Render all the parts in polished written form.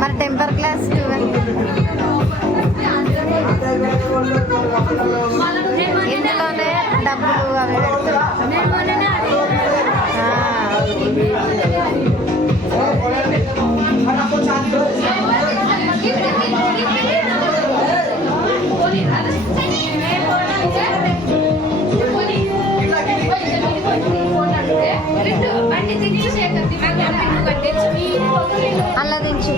మరి temper glass 12 ఇందులోనే డబ్బులు అవి అలా దించు.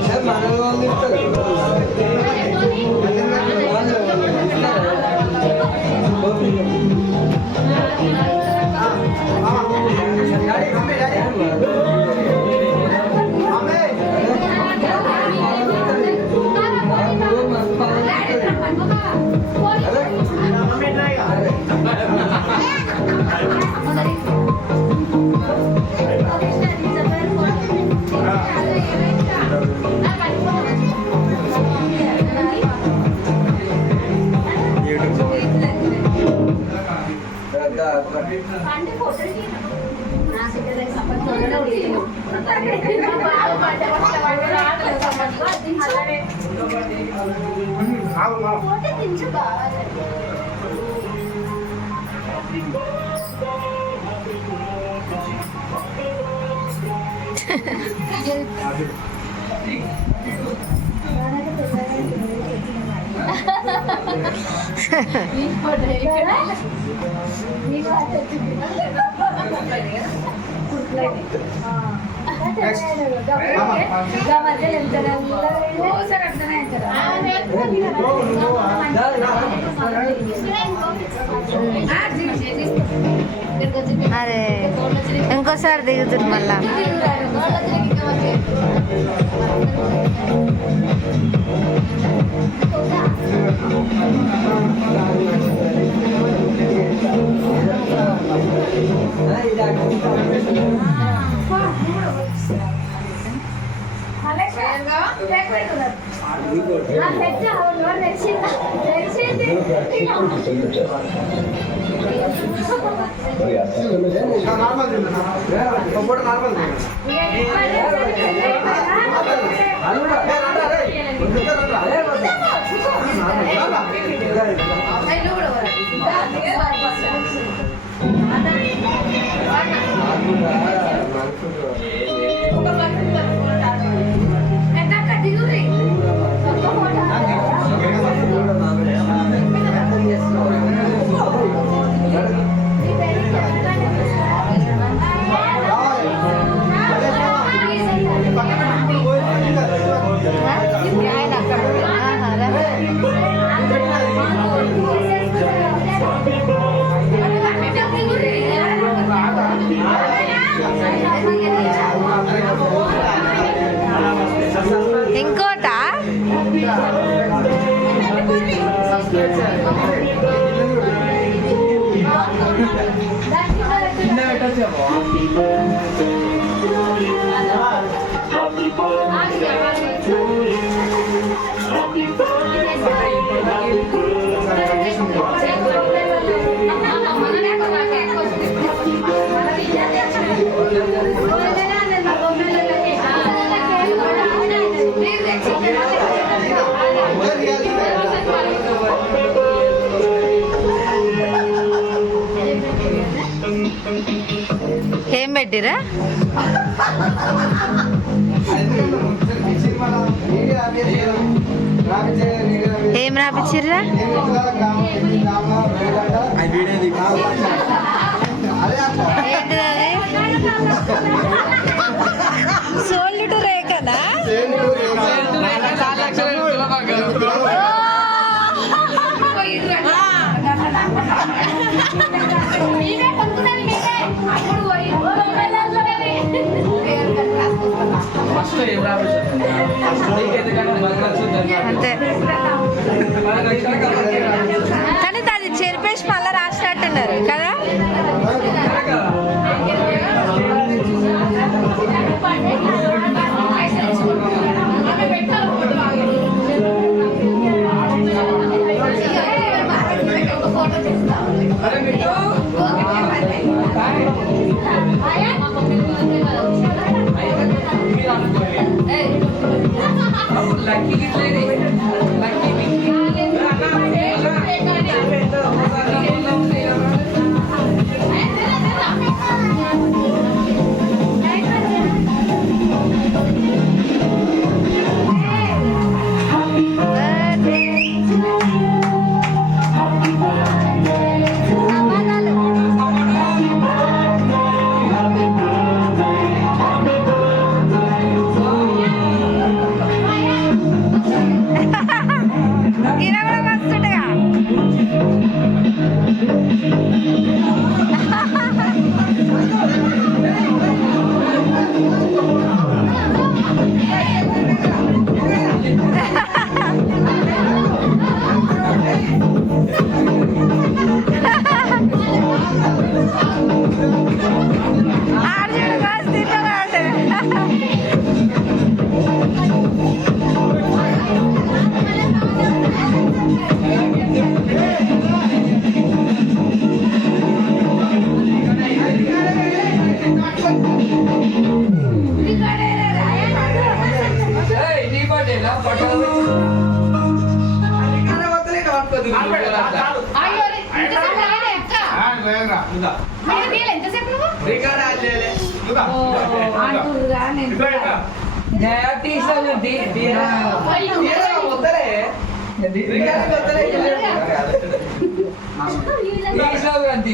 అరే ఇంకోసారి దిగుతుంది మళ్ళా. ఇంకోటా ఏం పెట్టిరా? ఏం రాపించిర్రా? ఏంటిది అది? సోల్డ్ రేఖనా? అంతే. కానీ అది చెరిపేసి మళ్ళీ రాసినట్టున్నారు కదా. Ayan. ఈయన కూడా మస్తుండగా ఆర్జుడు కాదు తిన్నాడు.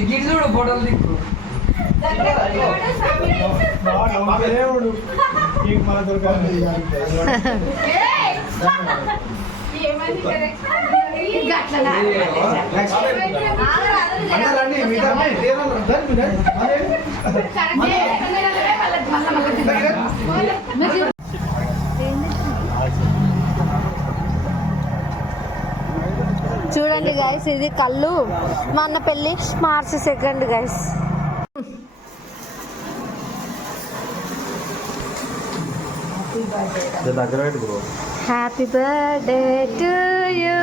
గిడ్డు ఫోటోలు దిక్కు చూడండి గైస్, ఇది కళ్ళు. మా అన్న పెళ్ళి March 2 guys. Happy birthday to you,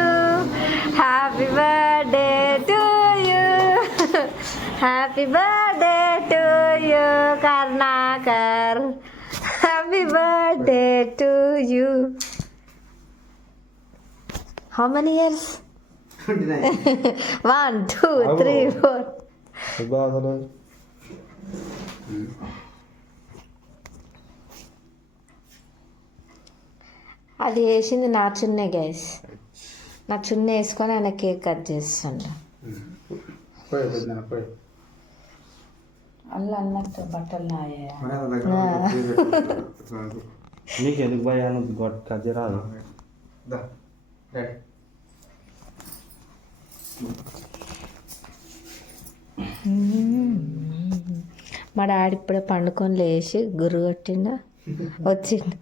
happy birthday to you, happy birthday to you Karnakar, happy birthday to you. How many years? 1 2 3 4. అది వేసింది నా చున్నే గైస్. నా చున్న వేసుకొని ఆయన కేక్ కట్ చేస్తుండ. అల్లా అన్నట్టు బట్టలు నాయా నీకు ఎందుకు భయ కట్ రాదు. మా డాడీ ఇప్పుడే పండుకొని లేచి గుర్రు కొట్టిండ వచ్చిండు.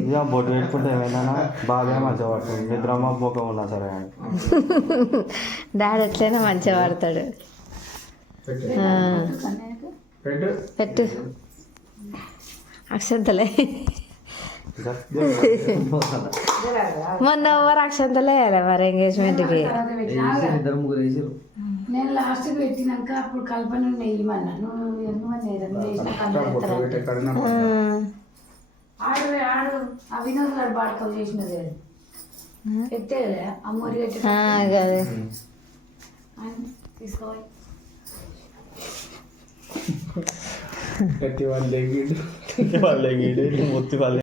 ఇక బొట్టు పెట్టుకుంటే ఏమైనా బాగా మంచిగా పడుతుంది. నిద్రమా పోక ఉన్నా సరే అని డాడీ ఎట్లయినా మంచిగా పడతాడు. పెట్టు అక్షంతలే. మొన్న ఎవరు అక్షంతలే వేయాలి మరి ఎంగేజ్మెంట్కి. నేను లాస్ట్కి పెట్టినాక అప్పుడు కల్పన నెయ్యమన్నా. నువ్వు ఆడు ఆడు ఆ వినోద్ గారు బాడకం చేసినది పెట్టే అమ్మోరి తీసుకోవాలి. వాళ్ళ